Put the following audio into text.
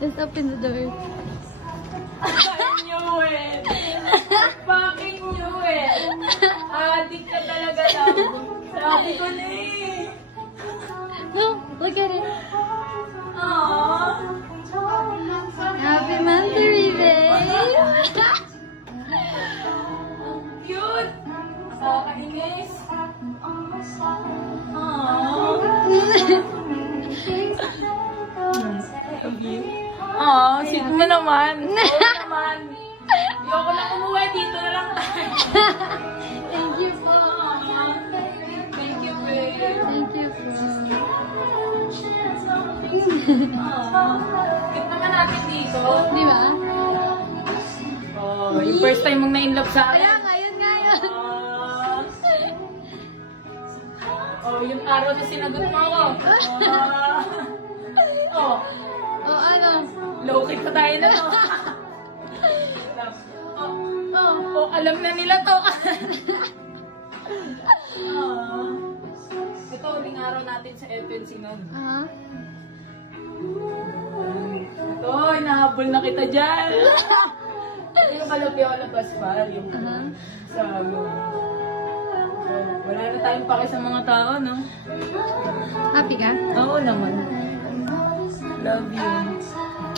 Just open the door. I knew it! Fucking knew it! Adik ka talaga lang. Sabi ko na eh. No, look at it. Aww. Happy monthly, babe. Cute! Nakakainis. Aww. Aww, sweet mo naman. Oo naman. Ayoko na umuwi. Dito na lang tayo. Thank you po. Thank you, babe. Thank you po. Cute naman natin dito. Di ba? Oh, yung first time mong na-inlove sa Kaya akin. ngayon nga yun. Oh, yung araw na sinagot mo ako. Oh, O ano? low-key pa tayo na to. Oh, alam na nila to. Ito, uling araw natin sa FNC nun. Ito, inahabol na kita dyan. Ito yung Balapiola Pascual, yung sa wala na tayong pake sa mga tao, no? Happy ka? Oo naman. Love you.